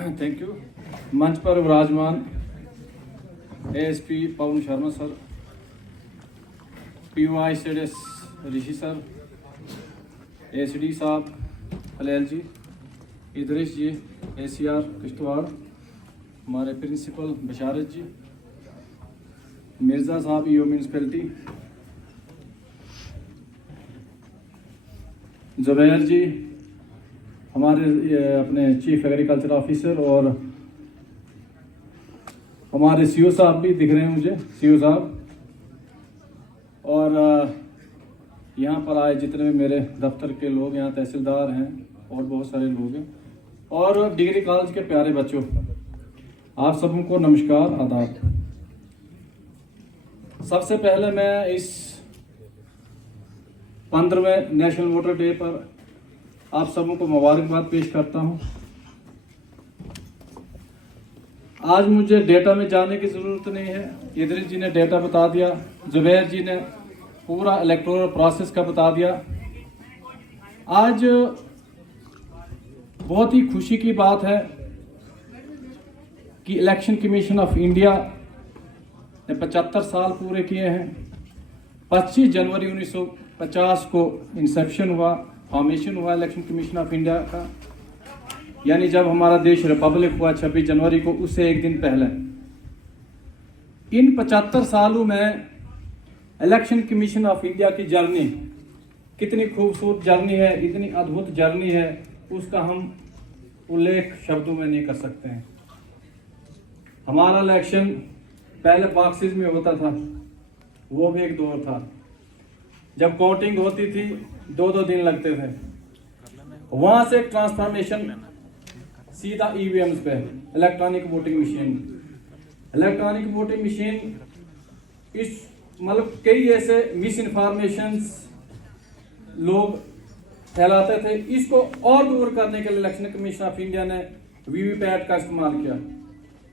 Thank you. मंच पर विराजमान ASP Pawan Sharma sir, POI status ऋषि सर, एसडी साहब फलेल जी, इदरीस जी एसीआर किश्तवाड़, हमारे प्रिंसिपल बशारत जी, मिर्ज़ा साहब ईओ म्यूनसिपैलिटी, जुबैर जी हमारे अपने चीफ एग्रीकल्चर ऑफिसर, और हमारे सीओ साहब भी दिख रहे हैं मुझे, सीओ साहब, और यहाँ पर आए जितने भी मेरे दफ्तर के लोग, यहाँ तहसीलदार हैं और बहुत सारे लोग हैं, और डिग्री कॉलेज के प्यारे बच्चों, आप सबको नमस्कार, आदाब। सबसे पहले मैं इस 15वें नेशनल वोटर डे पर आप सबको मुबारकबाद पेश करता हूं। आज मुझे डेटा में जाने की ज़रूरत नहीं है, इदरीस जी ने डेटा बता दिया, जुबैर जी ने पूरा इलेक्टोरल प्रोसेस का बता दिया। आज बहुत ही खुशी की बात है कि इलेक्शन कमीशन ऑफ इंडिया ने 75 साल पूरे किए हैं। 25 जनवरी 1950 को इंसेप्शन हुआ, फॉर्मेशन हुआ इलेक्शन कमीशन ऑफ इंडिया का, यानी जब हमारा देश रिपब्लिक हुआ 26 जनवरी को, उससे एक दिन पहले। इन 75 सालों में इलेक्शन कमीशन ऑफ इंडिया की जर्नी कितनी खूबसूरत जर्नी है, इतनी अद्भुत जर्नी है, उसका हम उल्लेख शब्दों में नहीं कर सकते हैं। हमारा इलेक्शन पहले बॉक्सेस में होता था, वो भी एक दौर था जब काउंटिंग होती थी, 2-2 दिन लगते थे। वहां से ट्रांसफॉर्मेशन सीधा ईवीएम्स पे, electronic voting machine. Electronic voting machine इस मतलब कई ऐसे मिस इन्फॉर्मेशन लोग फैलाते थे, इसको और दूर करने के लिए इलेक्शन कमीशन ऑफ इंडिया ने वीवीपैट का इस्तेमाल किया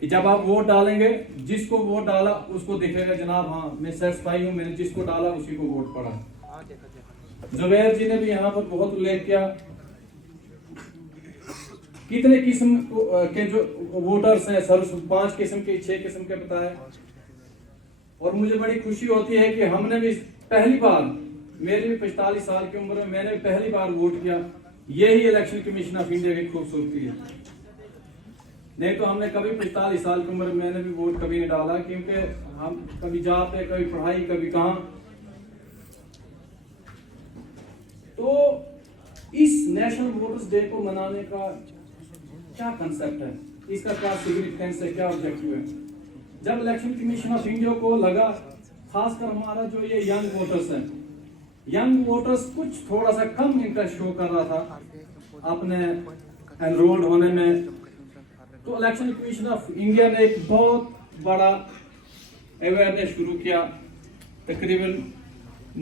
कि जब आप वोट डालेंगे, जिसको वोट डाला उसको दिखेगा जनाब हाँ मैं सेटिस्फाई हूं, मैंने जिसको डाला उसी को वोट पड़ा। जुबैर जी ने भी यहाँ पर बहुत उल्लेख किया कितने किस्म के जो वोटर्स हैं, सर 5 किस्म के 6 किस्म के बताए। और मुझे बड़ी खुशी होती है कि हमने भी पहली बार, मेरी भी 45 साल की उम्र में मैंने भी पहली बार वोट किया। यही इलेक्शन कमीशन ऑफ इंडिया की खूबसूरती है। नहीं तो हमने कभी 45 साल की उम्र में मैंने भी वोट कभी नहीं डाला, क्योंकि हम कभी जाते, कभी पढ़ाई, कभी कहां। तो इस नेशनल वोटर्स डे को मनाने का क्या कंसेप्ट है, इसका क्या सिग्निफिकेंस है, क्या ऑब्जेक्टिव है? जब इलेक्शन कमीशन ऑफ इंडिया को लगा, खासकर हमारा जो ये यंग वोटर्स हैं, यंग वोटर्स कुछ थोड़ा सा कम इंटरेस्ट शो कर रहा था अपने एनरोल्ड होने में, तो इलेक्शन कमीशन ऑफ इंडिया ने एक बहुत बड़ा अवेयरनेस शुरू किया। तकरीबन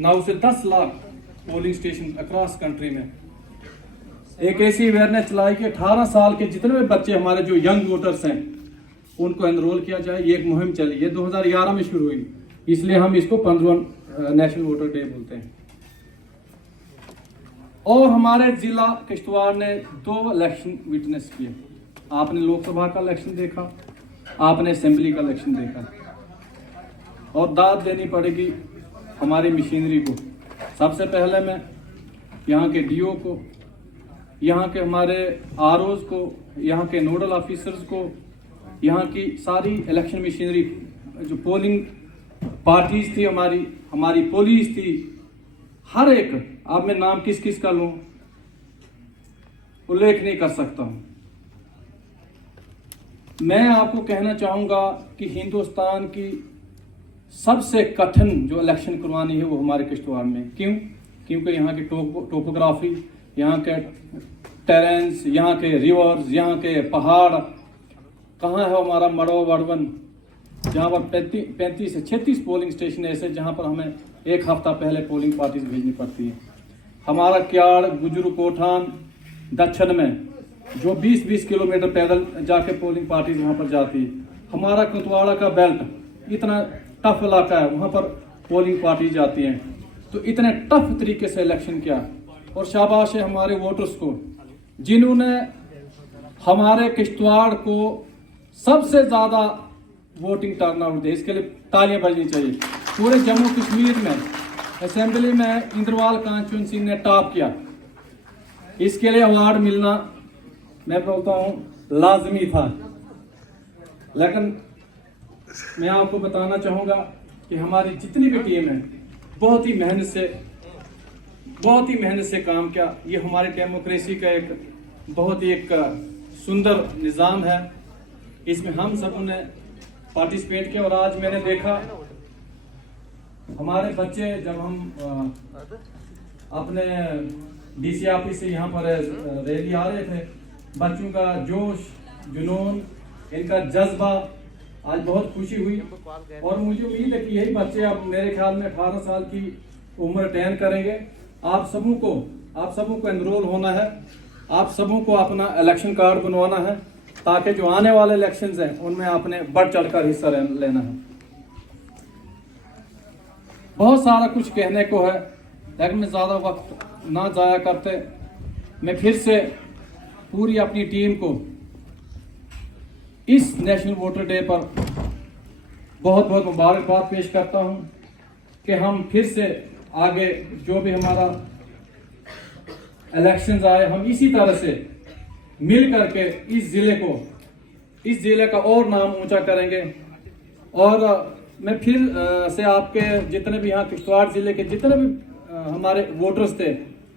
9 से 10 lakh polling station across country में एक ऐसी अवेयरनेस चलाई कि 18 साल के जितने भी बच्चे हमारे जो यंग वोटर्स हैं उनको एनरोल किया जाए। ये एक मुहिम चली, ये 2011 में शुरू हुई, इसलिए हम इसको 15वां नेशनल वोटर डे बोलते हैं। और हमारे जिला किश्तवाड़ ने 2 इलेक्शन विटनेस किए। आपने लोकसभा का इलेक्शन देखा, आपने असेंबली का इलेक्शन देखा, और दाद देनी पड़ेगी हमारी मशीनरी को। सबसे पहले मैं यहाँ के डीओ को, यहाँ के हमारे आरओज को, यहाँ के नोडल ऑफिसर्स को, यहाँ की सारी इलेक्शन मशीनरी, जो पोलिंग पार्टीज थी, हमारी पुलिस थी, हर एक, अब मैं नाम किस किस का लूं, उल्लेख नहीं कर सकता हूं। मैं आपको कहना चाहूंगा कि हिंदुस्तान की सबसे कठिन जो इलेक्शन करवानी है वो हमारे किश्तवाड़ में। क्यों? क्योंकि यहाँ की टोपोग्राफी, यहाँ के टेरेंस, यहाँ के रिवर्स, यहाँ के पहाड़, कहाँ है हमारा मड़ो वड़वन, जहाँ पर 35 से 36 पोलिंग स्टेशन ऐसे जहाँ पर हमें एक हफ्ता पहले पोलिंग पार्टीज भेजनी पड़ती है। हमारा क्याड़, गुजरू कोठान दक्षिण में जो 20-20 किलोमीटर पैदल जाके पोलिंग पार्टीज वहाँ पर जाती है। हमारा कुतवाड़ा का बेल्ट इतना टफ इलाका है, वहाँ पर पोलिंग पार्टी जाती हैं। तो इतने टफ तरीके से इलेक्शन किया, और शाबाश है हमारे वोटर्स को जिन्होंने हमारे किश्तवाड़ को सबसे ज़्यादा वोटिंग टर्नआउट दे, इसके लिए तालियां बजनी चाहिए। पूरे जम्मू कश्मीर में असेंबली में इंद्रवाल कॉन्स्टिट्यूंसी ने टॉप किया, इसके लिए अवार्ड मिलना मैं बोलता हूँ लाजमी था। लेकिन मैं आपको बताना चाहूँगा कि हमारी जितनी भी टीम है बहुत ही मेहनत से काम किया। ये हमारी डेमोक्रेसी का बहुत ही एक सुंदर निज़ाम है, इसमें हम सबों ने पार्टिसिपेट किया। और आज मैंने देखा हमारे बच्चे, जब हम अपने डीसी ऑफिस से यहाँ पर रैली आ रहे थे, बच्चों का जोश जुनून, इनका जज्बा, आज बहुत खुशी हुई। और मुझे उम्मीद है कि यही बच्चे अब मेरे ख्याल में 18 साल की उम्र अटेन करेंगे। आप सबों को एनरोल होना है, आप सबों को अपना इलेक्शन कार्ड बनवाना है, ताकि जो आने वाले इलेक्शंस हैं उनमें आपने बढ़ चढ़कर हिस्सा लेना है। बहुत सारा कुछ कहने को है, लेकिन मैं ज़्यादा वक्त ना ज़ाया करते, मैं फिर से पूरी अपनी टीम को इस नेशनल वोटर डे पर बहुत बहुत मुबारकबाद पेश करता हूं कि हम फिर से आगे जो भी हमारा इलेक्शंस आए, हम इसी तरह से मिल करके इस ज़िले का और नाम ऊंचा करेंगे। और मैं फिर से आपके जितने भी यहाँ किश्तवाड़ ज़िले के जितने भी हमारे वोटर्स थे,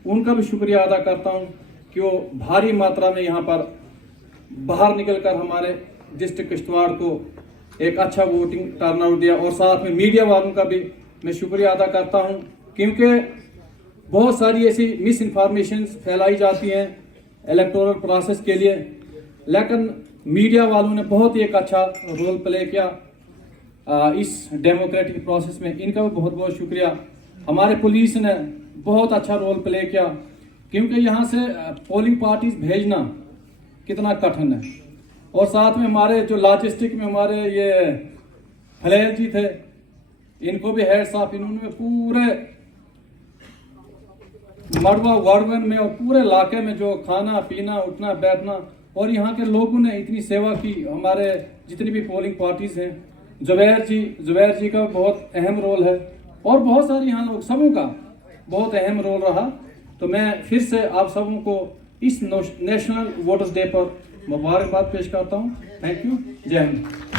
उनका भी शुक्रिया अदा करता हूँ कि वो भारी मात्रा में यहाँ पर बाहर निकलकर हमारे डिस्ट्रिक्ट किश्तवाड़ को एक अच्छा वोटिंग टर्नआउट दिया। और साथ में मीडिया वालों का भी मैं शुक्रिया अदा करता हूँ, क्योंकि बहुत सारी ऐसी मिस इन्फॉर्मेशन फैलाई जाती हैं इलेक्टोरल प्रोसेस के लिए, लेकिन मीडिया वालों ने बहुत ही एक अच्छा रोल प्ले किया इस डेमोक्रेटिक प्रोसेस में। इनका भी बहुत बहुत शुक्रिया। हमारे पुलिस ने बहुत अच्छा रोल प्ले किया, क्योंकि यहाँ से पोलिंग पार्टीज भेजना कितना कठिन है। और साथ में हमारे जो लॉजिस्टिक में हमारे ये फलेल जी थे, इनको भी हेड्स ऑफ, इन्होंने पूरे मड़वा वार्डन में और पूरे इलाके में जो खाना पीना उठना बैठना, और यहाँ के लोगों ने इतनी सेवा की। हमारे जितनी भी पोलिंग पार्टीज हैं, जुबैर जी का बहुत अहम रोल है, और बहुत सारे यहाँ लोग सबों का बहुत अहम रोल रहा। तो मैं फिर से आप सबों को इस नेशनल वोटर्स डे पर मुबारकबाद पेश करता हूँ। Thank you. जय हिंद।